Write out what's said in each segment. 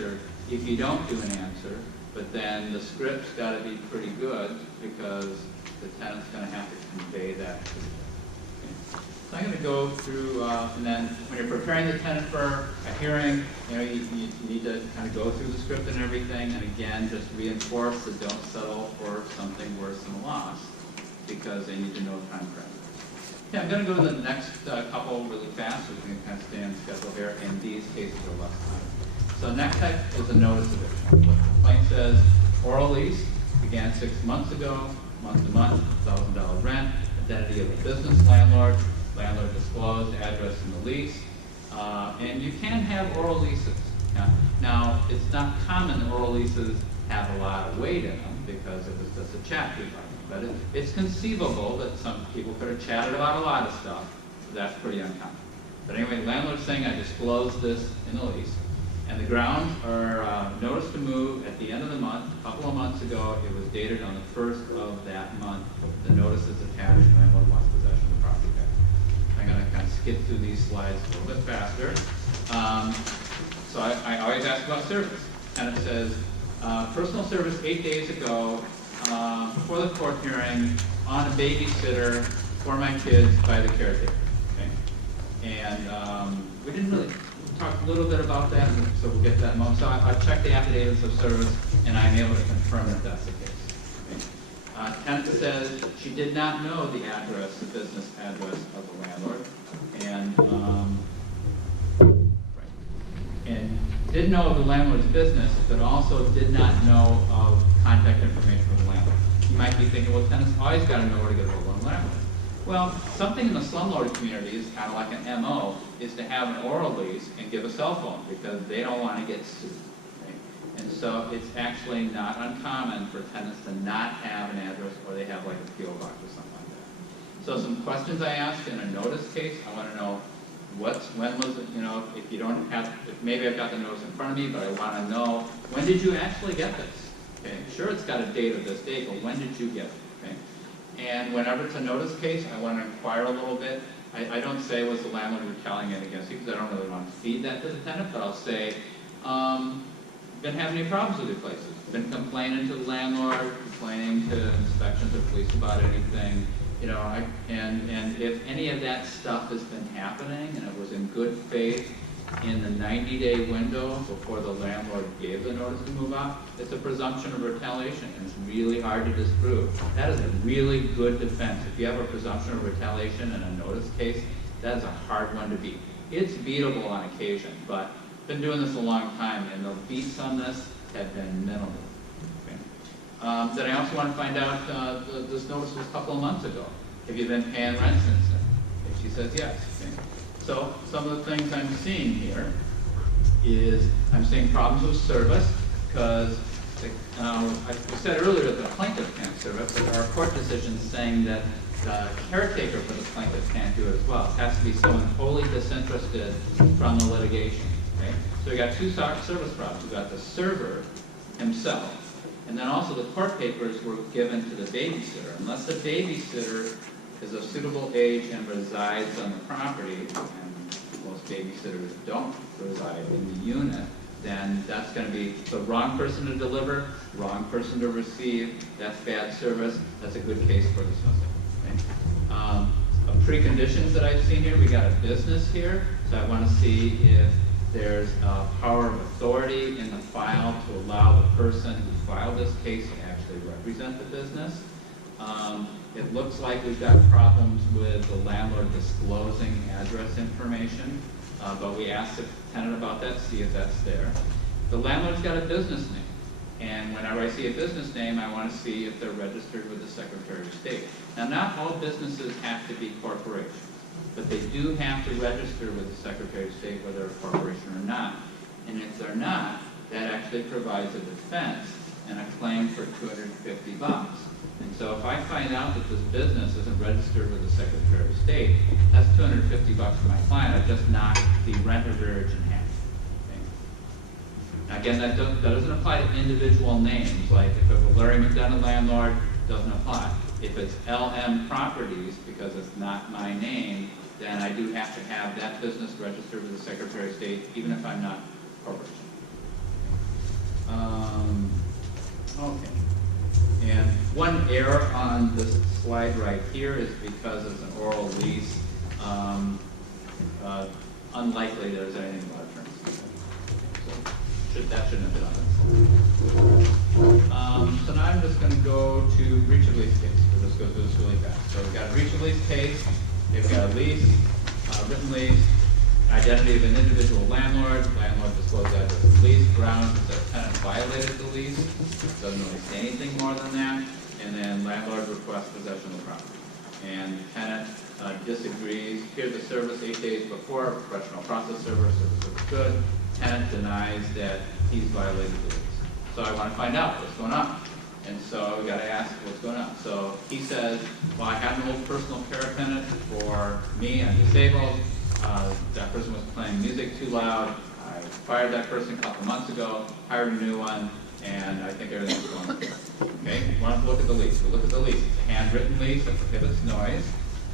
answer if you don't do an answer, but then the script's got to be pretty good because the tenant's going to have to convey that to you. Okay. So I'm going to go through, and then when you're preparing the tenant for a hearing, you know, you need to kind of go through the script and everything, and again, just reinforce that don't settle for something worse than a loss, because they need to know time frame. Yeah, I'm going to go to the next couple really fast, so we can kind of stay on schedule here, and these cases are less time. So next type is a notice eviction. What the complaint says, oral lease began 6 months ago, month to month, $1,000 rent, identity of the business landlord disclosed, address in the lease, and you can have oral leases. Now, it's not common that oral leases have a lot of weight in them because it was just a chat you're talking about. But it's conceivable that some people could have chatted about a lot of stuff, but that's pretty uncommon. But anyway, the landlord's saying I disclosed this in the lease, and the grounds are notice to move at the end of the month. A couple of months ago, it was dated on the 1st of that month. The notice is attached. Landlord wants possession of the property back. I'm going to kind of skip through these slides a little bit faster. So I always ask about service. And it says, personal service 8 days ago, before the court hearing, on a babysitter for my kids by the caretaker. Okay? And we didn't really talk a little bit about that, so we'll get to that in a moment. So I checked the affidavits of service, and I'm able to confirm that that's the case. Tenant says she did not know the address, the business address of the landlord, and did know of the landlord's business, but also did not know of contact information of the landlord. You might be thinking, well, tenants always got to know where to get a hold of the landlord. Well, something in the slumlord community is kind of like an MO, is to have an oral lease and give a cell phone because they don't want to get sued. And so it's actually not uncommon for tenants to not have an address, or they have like a PO box or something like that. So some questions I asked in a notice case, I want to know when was it, you know, if you don't have, if maybe I've got the notice in front of me, but I want to know, when did you actually get this? Okay, sure it's got a date of this date, but when did you get it? Okay, and whenever it's a notice case, I want to inquire a little bit. I don't say, was the landlord retaliating against you, because I don't really want to feed that to the tenant, but I'll say, been having any problems with your places? Been complaining to the landlord, complaining to inspections or police about anything? You know, and if any of that stuff has been happening and it was in good faith in the 90-day window before the landlord gave the notice to move out, it's a presumption of retaliation, and it's really hard to disprove. That is a really good defense. If you have a presumption of retaliation in a notice case, that is a hard one to beat. It's beatable on occasion, but been doing this a long time, and the beats on this have been minimal. Okay. Then I also want to find out, this notice was a couple of months ago. Have you been paying rent since then? If she says yes. Okay. So some of the things I'm seeing here is I'm seeing problems with service, because I said earlier that the plaintiff can't serve it, but our court decision is saying that the caretaker for the plaintiff can't do it as well. It has to be someone wholly disinterested from the litigation. Okay? So we got two service problems. We got the server himself, and then also the court papers were given to the babysitter. Unless the babysitter is of suitable age and resides on the property, and most babysitters don't reside in the unit, then that's going to be the wrong person to deliver, wrong person to receive. That's bad service. That's a good case for dismissal. Okay? Preconditions that I've seen here, we got a business here, so I want to see if there's a power of authority in the file to allow the person who filed this case to actually represent the business. It looks like we've got problems with the landlord disclosing address information, but we asked the tenant about that, see if that's there. The landlord's got a business name, and whenever I see a business name, I want to see if they're registered with the Secretary of State. Now, not all businesses have to be corporations, but they do have to register with the Secretary of State whether they're a corporation or not. And if they're not, that actually provides a defense and a claim for $250. And so if I find out that this business isn't registered with the Secretary of State, that's $250 for my client. I've just knocked the rent arrearage in half. Okay? Now again, that doesn't apply to individual names. Like if it were Larry McDonough landlord, it doesn't apply. If it's LM Properties, because it's not my name, then I do have to have that business registered with the Secretary of State, even if I'm not a corporation. One error on this slide right here is because it's an oral lease. Unlikely there's anything about attorneys. So that shouldn't have been on this slide. So now I'm just going to go to breach of lease case. We'll just go through this really fast. So we've got a breach of lease case. We've got a lease, written lease, identity of an individual landlord. Landlord disclosed that as a lease. Grounds that the tenant violated the lease. Doesn't really say anything more than that. And then landlord requests possession of the property. And tenant disagrees. Here's the service 8 days before. Professional process service was good. Tenant denies that he's violated the lease. So I want to find out what's going on. And so we got to ask what's going on. So he says, well, I have an old personal care attendant for me. I'm disabled. That person was playing music too loud. I fired that person a couple months ago, hired a new one, and I think everything's going good. Okay, we want to look at the lease. We'll look at the lease. It's a handwritten lease that prohibits noise.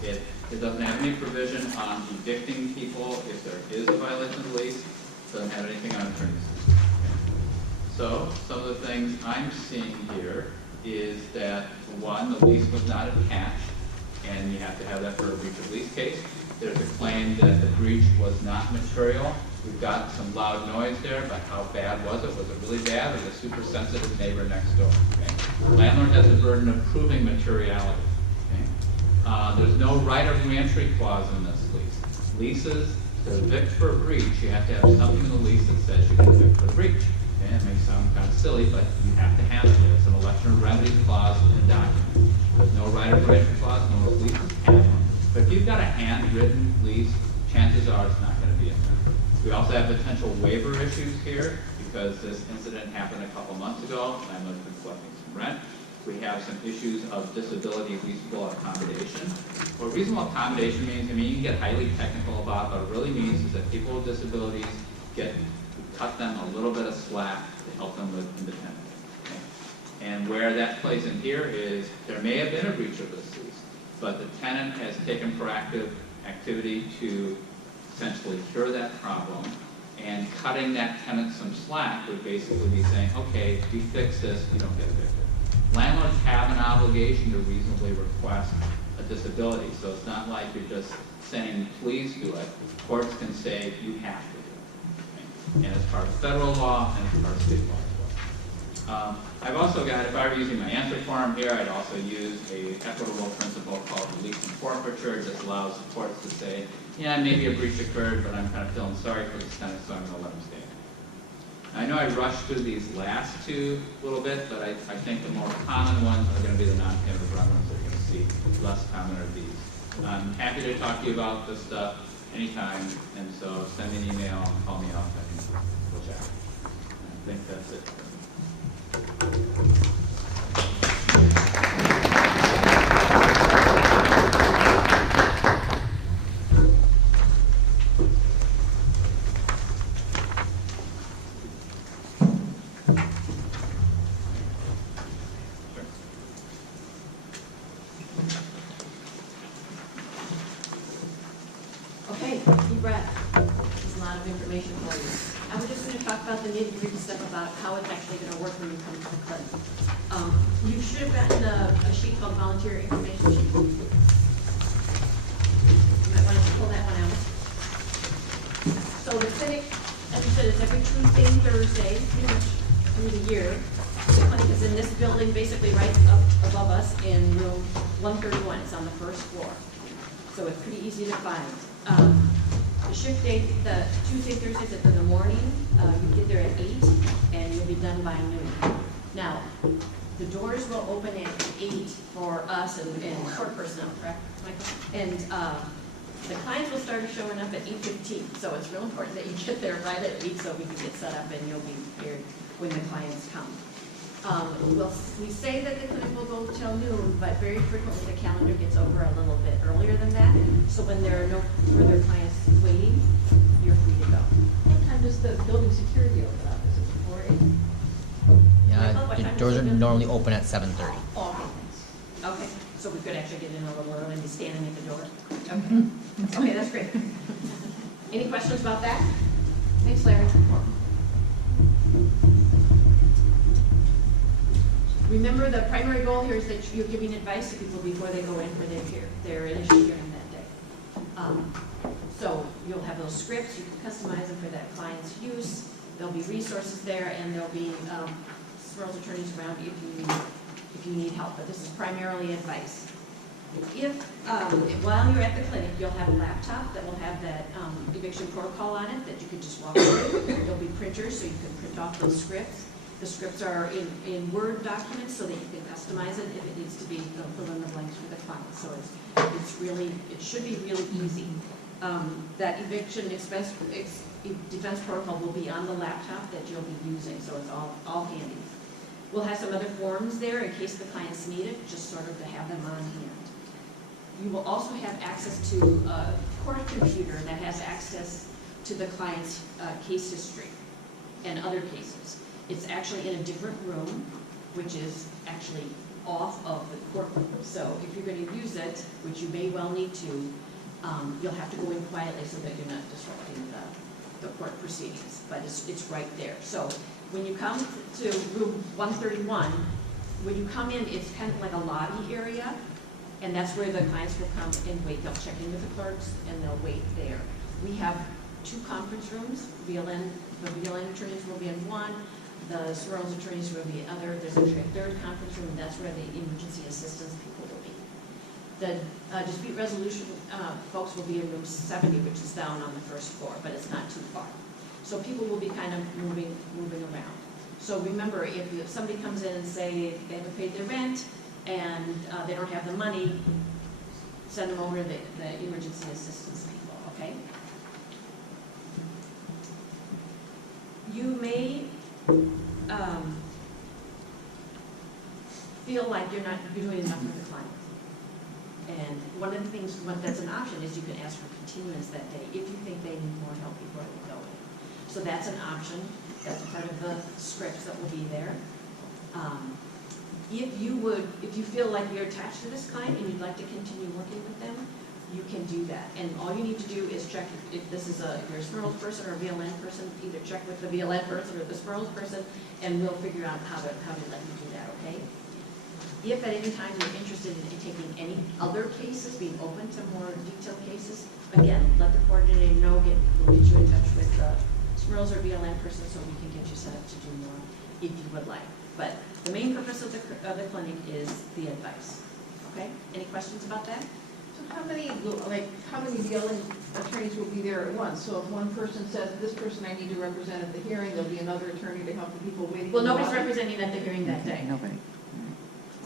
It doesn't have any provision on evicting people if there is a violation of the lease. It doesn't have anything on attorneys. Okay. So some of the things I'm seeing here is that, one, the lease was not attached, and you have to have that for a breach of lease case. There's a claim that the breach was not material. We've got some loud noise there, but how bad was it? Was it really bad, or the super sensitive neighbor next door? Okay. Landlord has the burden of proving materiality. Okay. There's no right of reentry clause in this lease. Leases, to evict for a breach, you have to have something in the lease that says you can evict for a breach. Okay. It may sound kind of silly, but you have to have it. It's an election of remedies clause in a document. There's no right of reentry clause, no leases have one. But if you've got a handwritten lease, chances are it's not going to be in there. We also have potential waiver issues here because this incident happened a couple months ago. Landlord's been collecting some rent. We have some issues of disability reasonable accommodation. What reasonable accommodation means, you can get highly technical about, but what it really means is that people with disabilities cut them a little bit of slack to help them live independently. Okay? And where that plays in here is there may have been a breach of this lease, but the tenant has taken proactive activity to essentially cure that problem, and cutting that tenant some slack would basically be saying, okay, if you fix this, you don't get evicted. Landlords have an obligation to reasonably request a disability, so it's not like you're just saying, please do it. Courts can say, you have to do it. Okay? And it's part of federal law, and it's part of state law as well. I've also got, if I were using my answer form here, I'd also use a equitable principle called release and forfeiture. It just allows the courts to say, yeah, maybe a breach occurred, but I'm kind of feeling sorry for this tenant, so I'm going to let him stay. I know I rushed through these last two a little bit, but I think the more common ones are going to be the non-payment of rent ones that you're going to see. Less common are these. I'm happy to talk to you about this stuff anytime, and so send me an email, call me up, and we'll chat. I think that's it. Okay, deep breath. There's a lot of information for you. And we're just going to talk about the nitty-gritty stuff about how it's actually going to work when you come to the clinic. You should have gotten a sheet called volunteer information sheet. You might want to pull that one out. So the clinic, as I said, is every Tuesday and Thursday, pretty much through the year. The clinic is in this building, basically right up above us in room 131. It's on the first floor. So it's pretty easy to find. The shift date, the Tuesday, Thursdays in the morning, you get there at 8 and you'll be done by noon. Now, the doors will open at 8 for us and court personnel, correct, Michael? And the clients will start showing up at 8:15. So it's real important that you get there right at 8 so we can get set up and you'll be prepared when the clients come. We say that the clinic will go till noon, but very frequently the calendar gets over a little bit earlier than that. So when there are no further clients waiting, you're free to go. What time does the building security open up? Is it before 8? Michael, what The time doors does are it open? normally open at 7:30. Oh, okay, thanks. Okay, so we could actually get in a little early and be standing at the door. Okay, okay, that's great. Any questions about that? Thanks, Larry. Remember, the primary goal here is that you're giving advice to people before they go in for their initial hearing that day. So you'll have those scripts, you can customize them for that client's use. There'll be resources there, and there'll be SMRLS attorneys around if you need help. But this is primarily advice. If while you're at the clinic, you'll have a laptop that will have that eviction protocol on it that you could just walk through. There'll be printers, so you can print off those scripts. The scripts are in Word documents so that you can customize it if it needs to be, fill in the blanks for the client. So it should be really easy. That eviction defense protocol will be on the laptop that you'll be using, so it's all handy. We'll have some other forms there in case the clients need it, just sort of to have them on hand. You will also have access to a court computer that has access to the client's case history and other cases. It's actually in a different room, which is actually off of the courtroom. So if you're going to use it, which you may well need to, you'll have to go in quietly so that you're not disrupting the court proceedings, but it's right there. So when you come to room 131, when you come in, it's kind of like a lobby area, and that's where the clients will come and wait. They'll check in with the clerks, and they'll wait there. We have 2 conference rooms. The VLN attorneys will be in one. The SMRLS attorneys will be in the other. There's a 3rd conference room, and that's where the emergency assistance people will be. The dispute resolution folks will be in room 70, which is down on the 1st floor, but it's not too far. So people will be kind of moving around. So remember, if somebody comes in and say they haven't paid their rent and they don't have the money, send them over to the emergency assistance people, okay? You may feel like you're doing enough for the client. And one of the things that's an option is you can ask for continuance that day if you think they need more help before they go in. So that's an option. That's part of the scripts that will be there. If you feel like you're attached to this client and you'd like to continue working with them, you can do that. And all you need to do is check if this is if you're a SMRLS person or a VLN person, either check with the VLN person or the SMRLS person, and we'll figure out how to let you do that, okay? If at any time you're interested in taking any other cases, being open to more detailed cases, again, let the coordinator know, we'll get you in touch with the SMRLS or VLN person so we can get you set up to do more if you would like. But the main purpose of the clinic is the advice. Okay? Any questions about that? So how many VLN attorneys will be there at once? So if one person says, this person I need to represent at the hearing, there'll be another attorney to help the people waiting? Well, nobody's representing at the hearing that day. Nobody.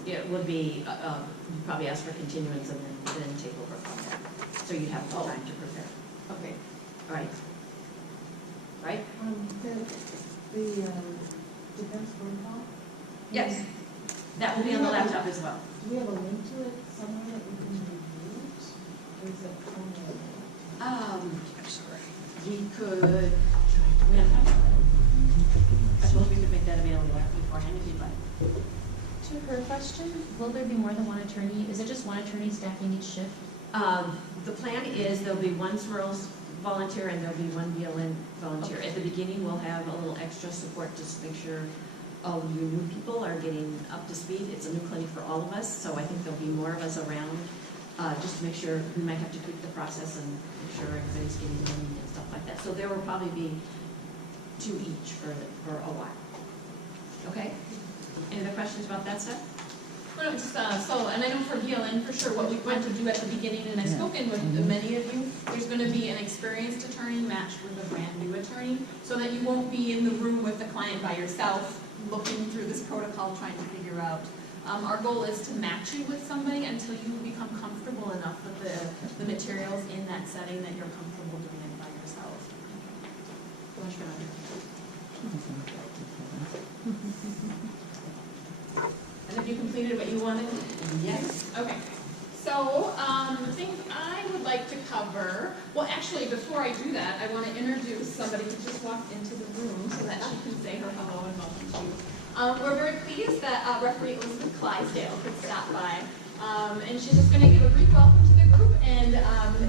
It would be, you'd probably ask for continuance and then take over from that. So you'd have more time to prepare. Okay. All right? Right? The defense protocol? Yes. That will be on the laptop as well. Do we have a link to it somewhere that we can review it? Or is it only? We could, I suppose we could make that available beforehand if you'd like. To her question, will there be more than one attorney? Is it just one attorney staffing each shift? The plan is there'll be one SMRLS volunteer and there'll be one VLN volunteer. Okay. At the beginning, we'll have a little extra support just to make sure all you new people are getting up to speed. It's a new clinic for all of us, so I think there'll be more of us around just to make sure. We might have to tweak the process and make sure everybody's getting in and stuff like that. So there will probably be 2 each for a while. Okay? Any other questions about that stuff? Well, just, and I know for VLN for sure, what we want to do at the beginning, and I've spoken with many of you, there's going to be an experienced attorney matched with a brand new attorney, so that you won't be in the room with the client by yourself, looking through this protocol, trying to figure out. Our goal is to match you with somebody until you become comfortable enough with the materials in that setting that you're comfortable doing it by yourself. And have you completed what you wanted? Yes. Okay. So, the things I would like to cover, well, actually, before I do that, I want to introduce somebody who just walked into the room so that she can say her hello and welcome to you. We're very pleased that referee Elizabeth Clydesdale could stop by. And she's just going to give a brief welcome to the group. And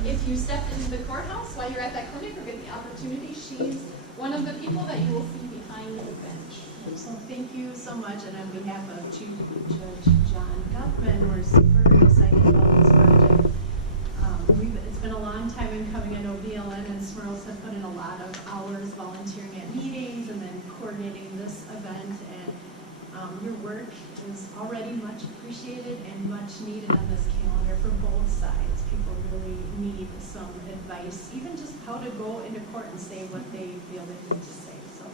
if you step into the courthouse while you're at that clinic or get the opportunity, she's one of the people that you will see behind the bench. So thank Thank you so much, and on behalf of Chief Judge John Guffman, we're super excited about this project. It's been a long time in coming. I know BLN and SMRLS have put in a lot of hours volunteering at meetings and then coordinating this event, and your work is already much appreciated and much needed on this calendar for both sides. People really need some advice, even just how to go into court and say what they feel they need to say. So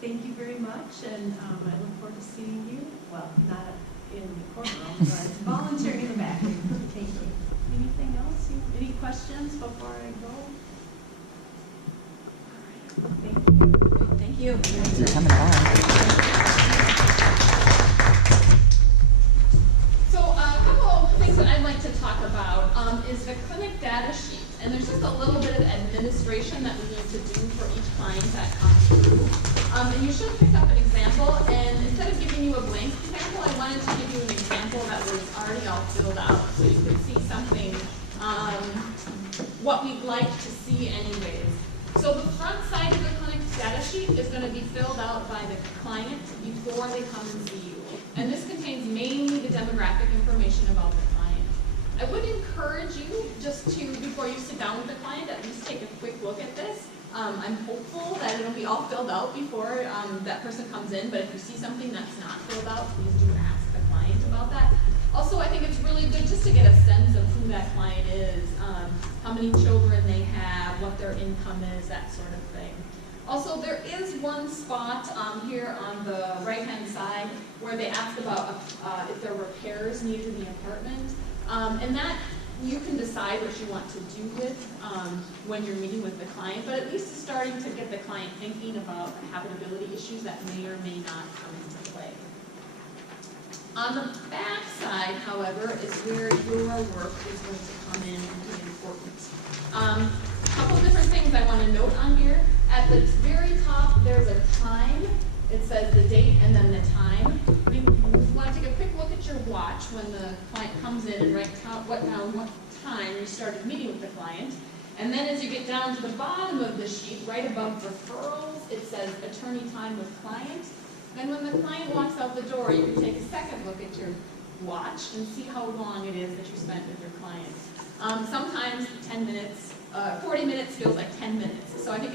thank you very much, and I look forward to seeing you, well, not in the courtroom, but volunteering in the back. Thank you. Anything else? Any questions before I go? All right. Thank you. Thank you. You're coming back. So a couple of things that I'd like to talk about is the clinic data sheet. And there's just a little bit of administration that we need to do for each client that comes through. And you should pick up an example, and instead of giving you a blank example, I wanted to give you an example that was already all filled out so you could see something, what we'd like to see anyways. So the front side of the clinic data sheet is going to be filled out by the client before they come and see you. And this contains mainly the demographic information about the client. I would encourage you just to, before you sit down with the client, at least take a quick look at this. I'm hopeful that it'll be all filled out before that person comes in, but if you see something that's not filled out, please do ask the client about that. Also, I think it's really good just to get a sense of who that client is, how many children they have, what their income is, that sort of thing. Also, there is one spot here on the right-hand side where they ask about if there are repairs needed to the apartment. And that you can decide what you want to do with when you're meeting with the client, but at least it's starting to get the client thinking about habitability issues that may or may not come into play. On the back side, however, is where your work is going to come in and be important. A couple different things I want to note on here. At the very top, there's a time. It says the date and then the time. You want to take a quick look at your watch when the client comes in and write down what time you started meeting with the client. And then as you get down to the bottom of the sheet, right above referrals, it says attorney time with client. And when the client walks out the door, you can take a second look at your watch and see how long it is that you spent with your client. Sometimes 10 minutes, 40 minutes feels like 10 minutes. So I think